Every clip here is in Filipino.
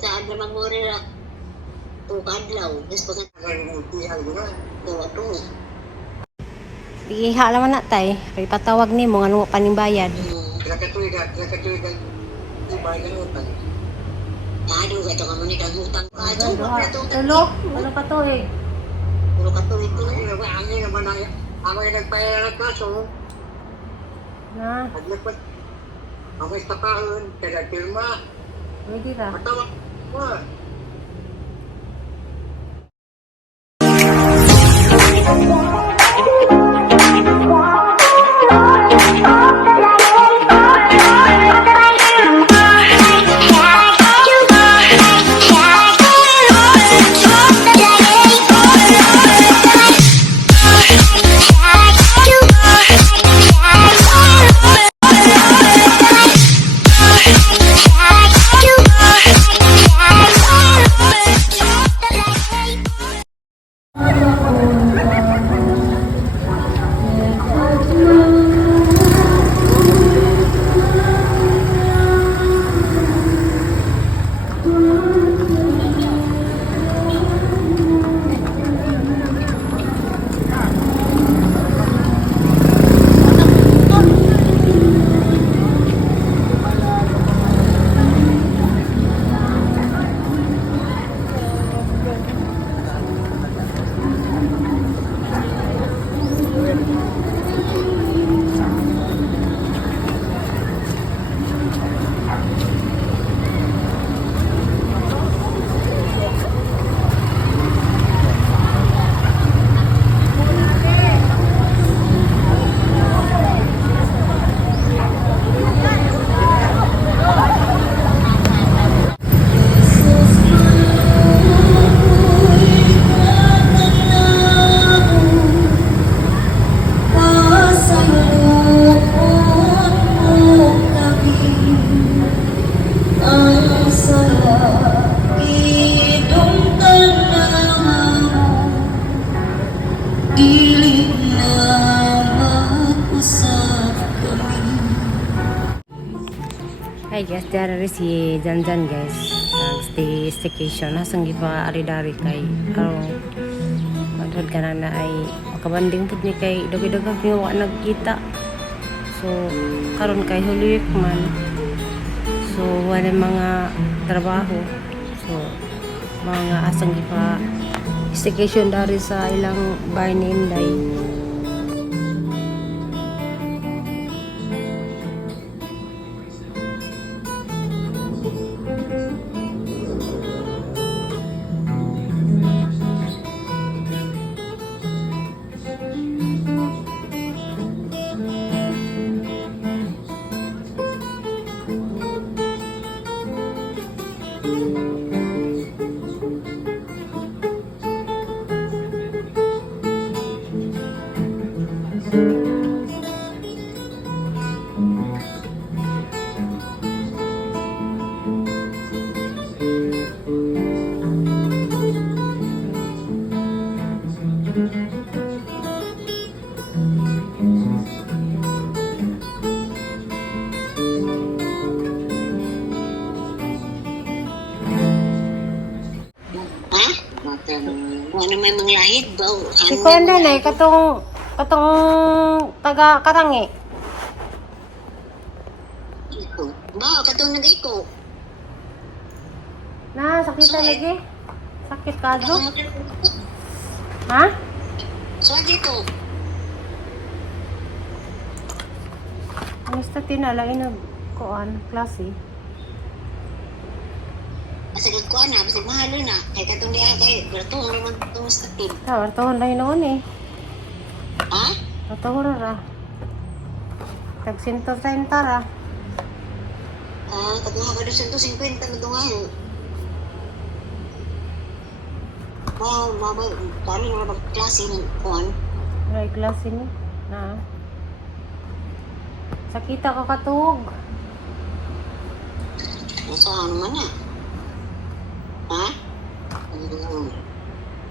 saan naman mo rin na tukadlaw. Tapos pag nagtihal ko na, gawa to. Iha naman na tay. Kay patawag ni mo nga panimbayad. Nakatuig di ba yung utang? Ano ka ito ka mo ni kagutang ka? Tulo? Ano pa to eh? Puro katuig ko na. Ang naman na ako yung nagpahira ng kaso. Na, Naglapat. Ako yung tapahon. Kaya pirma. pwede ra. Matawag ko. Hi guys, diara si Janjan guys. Staycation hasang gipa ari-dari kay karong madhod ka na ay makabanding pud ni kay dugay-dugay yung wa nagkita. So karon kay Holy Week man. So wala mga trabaho. So mga asang gipa staycation dari sa ilang bahay ni Inday. Ano may mga lahid ba? Si Kuya Danay, katong taga Karangi. Iko. Ba, katong nag-iko. Na, sakit na lagi. Sakit ka, Jo? Katong Ha? so, dito. Ang gusto tinala, kuan klase. Masagad ko na, masag mahalo na. Kaya katong diya, kaya bertuhong naman itong sakit. Wartahon lang noon eh. Ha? Wartahon ra. Tag-sinto ra. Katong haka doon 150 na tungayo. Paano na magklase ng kuhan? May klase ni. Na. Sakita ka katug. Saan naman na? Ha?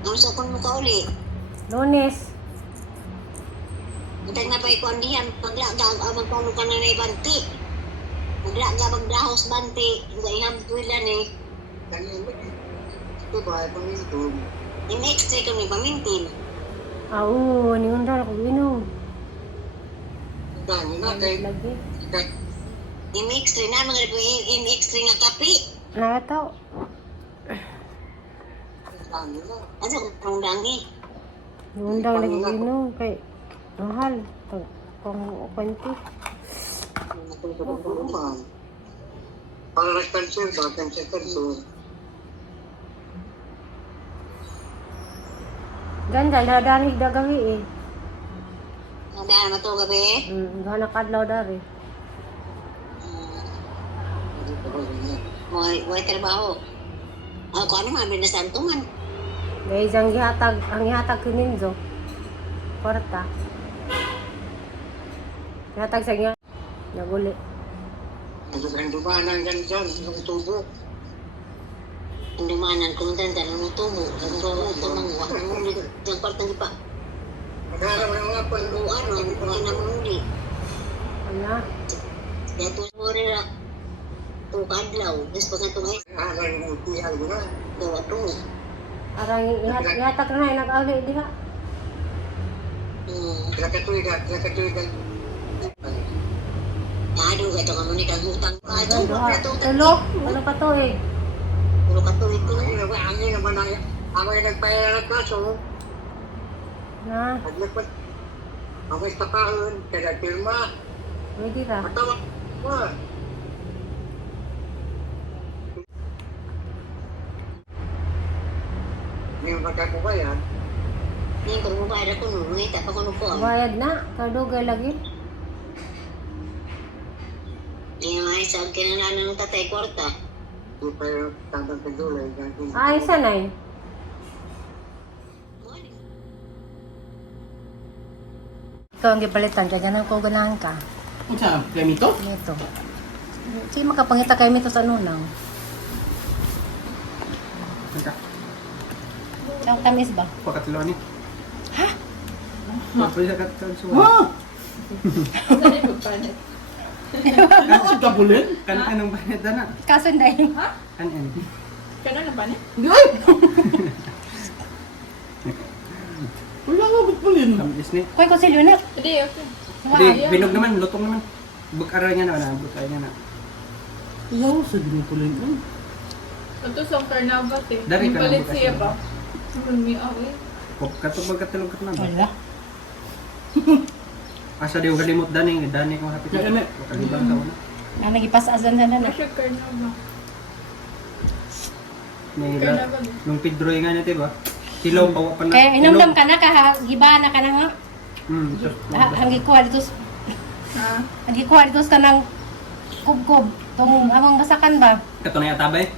Ang sakon mo ka uli. Lunes. Matag na pa ikuan diyan. Paglagag, magpano ka na ibanti. Maglagag, magdahos banti. Ang iham tuwilan eh. Kanina, ito ba, pamintong. Yung extra kami pamintin. Oo, ni undang ako inom. Dami na, kay, Lagi. Yung extra na mga yung extra nga kape. Nakataw. dami na. Ano kung dangi? Ni undang lagi inom kay mahal. Pang kwento. Naman. Para sa cancer ba, cancer. Ganda na dali da gawi eh. Nadaan mo to gabi? Gana kadlaw dari. May trabaho. Ako ano nga, binasantungan. Dahil ang gihatag kininzo. Kwarta. Gihatag sa niya. Naguli. Ang dumanan dyan, yung tubo. Ang dumanan kung tanda ng tubo. Ang bawa ito ng wakang Diyan kwartang pa. Magharap na nga po. Ano, ang namuli. Ano? Kaya po mo rin na tukadlaw. Tapos pag ito ay Aral ng tihal mo na. gawa to. Arang ihatag na nag-auli diha. Nakatuigan. Aduh, ito ka muna kang utang. Ano Aduh, ito Tulo. Ano pa to eh? Puro ka to ito. Ang naman na, ako yung nagpahira ng kaso. Na, Naglipad. Ako yung tapahon, kaya pirma. pwede ra. Matawa ko. Hindi mo magkakubayan. Ini kung mabaya ko nung ngita pa ko nung po. Bayad na. Kadugay lagi. Yung ay sa kinalanan ng tatay kwarta. Hindi pa yung tamang pagdulay. Ay, sanay. Ikaw ang gipalitan. Kaya ganun ko ganahan ka. Kung saan? Kaya mito? Ito. Sige makapangita kayo mito sa nunang. Nagka. Ang tamis ba? Pakatlo ni. Ha? Pwede sa katsuwa. Ha? Kan kabulin? Kan anong banit na? Kasunday. Kan ano? Kano na ba niya? Gay! Wala nga bukpulin. Kamis ni. Kuy ko silyo na. Hindi, okay. Hindi, binog naman, lutong naman. Bukara niya na, bukara niya na. Iyaw sa binupulin. Ito sa karnabat eh. Dari ka Palit na siya bukas ba? Lumiaw eh. Katubag katulog kat na ba? Wala. Asa di yung galimot dani kong hapit. Kaya na. Kalibang sa una. Na nagipasazan na na. Asya karnabat. May Karnabat. nung Pedro yung nga natin ba? Silaw pa pa na. Kaya inumdam ka na giba na ka na nga. Hanggi kuha dito. Ha? Hanggi kuha dito ka ng kubkob. Tung amang basakan ba? Kato na yata ba eh?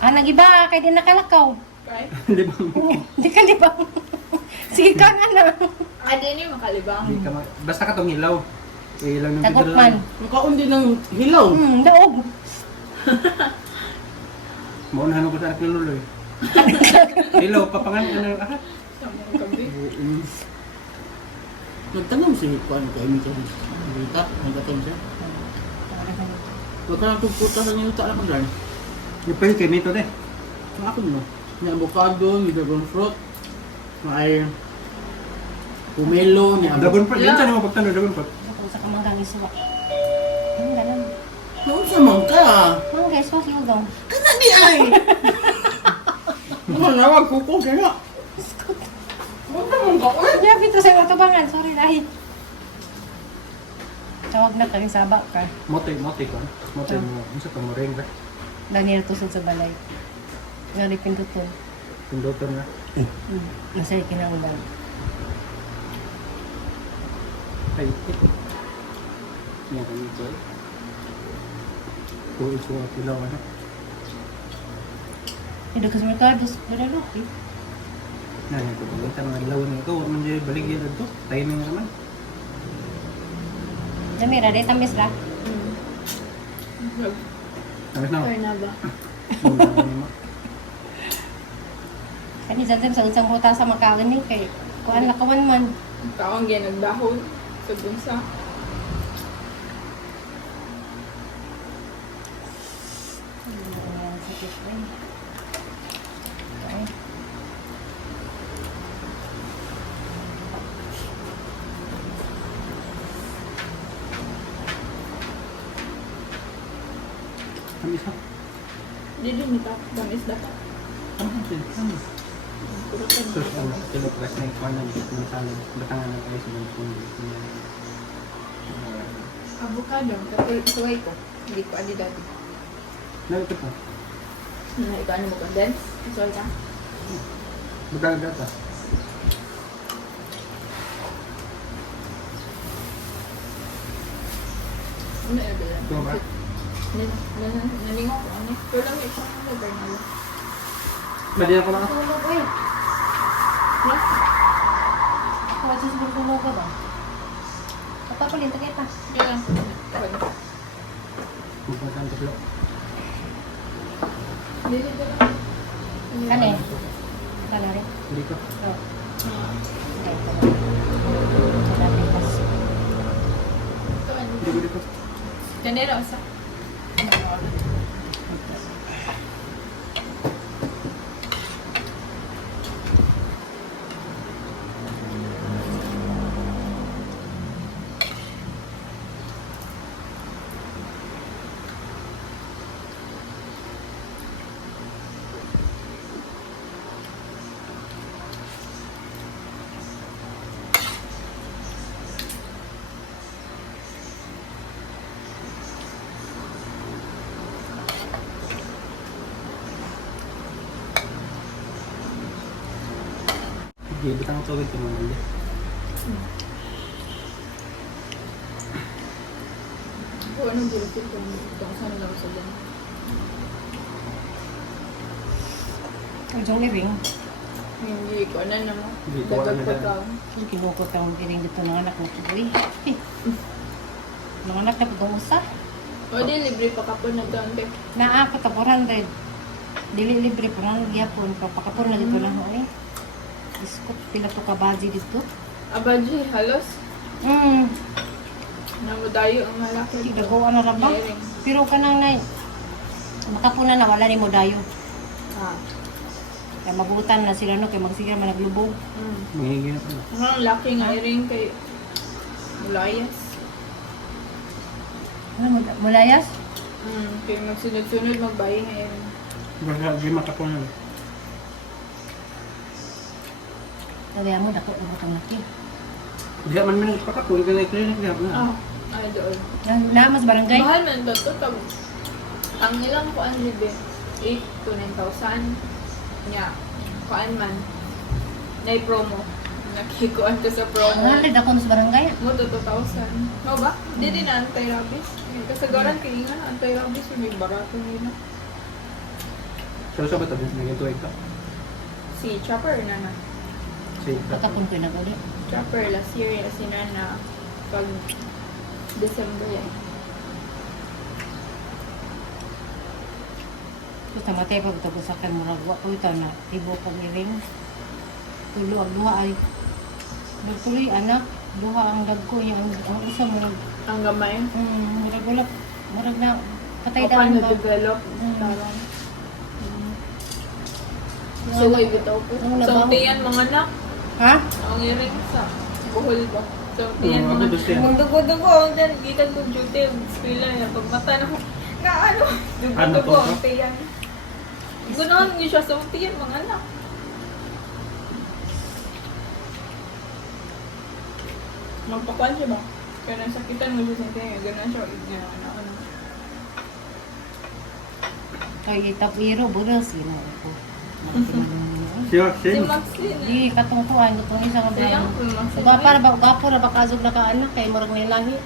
Nagiba kay di nakalakaw. Okay. Di ba? Di ka di ba? Sige ka nga na. Adi ni makalibang. Di ka basta katong hilaw. Hilaw ng Tagot Pedro man. lang. Makaon din ng hilaw. Daog. Maunahan ko sa anak ng luloy. Hilaw, papangan ka na akat. Sa mga gabi. Nagtanong si Juan kay Mito. Dita, nagtanong siya. Huwag ka lang tugputa sa niyo ta lang. Yung pa yung kay Mito de. Ang ako mo. May avocado, may dragon fruit, may pomelo, may Dragon fruit, yun saan mo pagtanong dragon fruit? Kung sa kamanggang isuwa. Ang ganun. Noon sa mangka. Mga guys, what's yung daw? Kana di ay! Ano na, wag kuko kaya. Huwag naman ka ulit. Grabe ito sa matubangan. Sorry dahil. Tawag na kami sabak ka. Mote ko. Mote mo. Isa ka mo ring ba? Daniel tusod sa balay. Gari pinduto. Pinduton na. Masaya kinaulan. Ay, ito. Yan ka nito eh. Kung ito ang pilaw ano. Hindi ka sa merkado. Pero okay. Na, yan ko. Ito mga ilaw na ito. Huwag man dyan baligyan na ito. Timing naman. Jamira, dahil tamis ra. Tapos na. Karnabat. Kani dyan sa unsang huta sa makagan niyo kay kuan lakawan man. Kaon gyan nagdahon. Sa bunsa. Ayan, sakit eh. isa. Di din ito. Damis dapat. Ano ang sila? Ano? Kurutan. So, kilo press na yung kanan. Ng salad. Batangan ng kayo sa mga pundi. Avocado. Kapag suway ko. Hindi ko adi dati. Ito pa. Ikaw ano mo condense? Suway ka? Batangan data. Ano yung bilang? Ito ba? Naningaw ko. Ano? Pero lang ito. Ano ba yung alam? Mali ako na. Tulog eh. Yes? Kung sa siguro tulog ka ba? Kapapalin, tagay pa. Sige lang. Okay. Magpagkaan tablo. Dili ko lang. Kani? Kani rin? Hindi ko. Oo. Okay, salamat kasi. Ito ano? Hindi ko dito. Janera usa. Hindi, batang tawid ko naman din. Kung anong bulletin kung saan lang sa dyan. Ang jong living. Hindi ko na naman. Hindi ko Dagdag na pa lang. ka. Ang kinukot ang iring dito ng anak na kuboy. Mga anak na po usa. O di, libre pa ka po na doon. Naaka ka 400. Dili libre po nang gyapon papakapon na dito lang ho eh. Iskot pila to ka baji dito. Abaji, halos. Namudayo ang malaki. Dagawa na ra ba? Earring. Pero kanang nay makapuna na wala ni mo dayo. Ah. Kaya mabutan na sila no kay magsigira man naglubog. Mangingi na pala. Ang laki nga earring kay Mulayas. Ano mulayas? Kaya magsunod-sunod magbayi nga earring. Baka di makapunan. Sabi mo dako ang laki. Di man man pakapun ka na klinik na. Ah, ay doon. Na mas barangay. Mahal man ito. Ang ilang kuan libe, 8 to 9,000. Nya, kuan man. Nay promo. Nakikuan to sa promo. Ang halid ako sa barangay. Mo to 2,000. No ba? Di din na anti-rabies. Kasagaran kay nga na anti-rabies may barato nila. Pero sa bata din naging tuwag ka. Si Chopper na na. Sige. Patapon ko na uli. Chopper last year na sinana pag December yan. So tamatay pa ito sa akin murag wa ko ito na ibo ko iring. Tulo ang duha ay nagtuloy anak duha ang dagko yung ang isa murag Ang gamay. murag wala murag na patay O daw paano ba? develop? Tarong. So, Ang- way bitaw po. ang So, nabaho. tiyan mga anak. Ha? Ang irin sa buhol ba? So, tiyan Oo, mga ako gusto yan. Ang dugo-dugo. Ang dan, gitan ko duty. Skwila yan. Pag mata na na ano? Ano Dugo-dugo to? ang tiyan. Gunahan niyo siya sa tiyan mga anak. Magpakuan siya ba? Kaya nasakitan mo siya sa tiyan. Ganun siya. Ano. Kay itapiro buras yun ako. Siya, Si siya. Maxine. Di katungkuan itong isang Sayang abay. po, Maxine. Gapa na ba gapo na ba kasog na ka anak kay murag nilahi.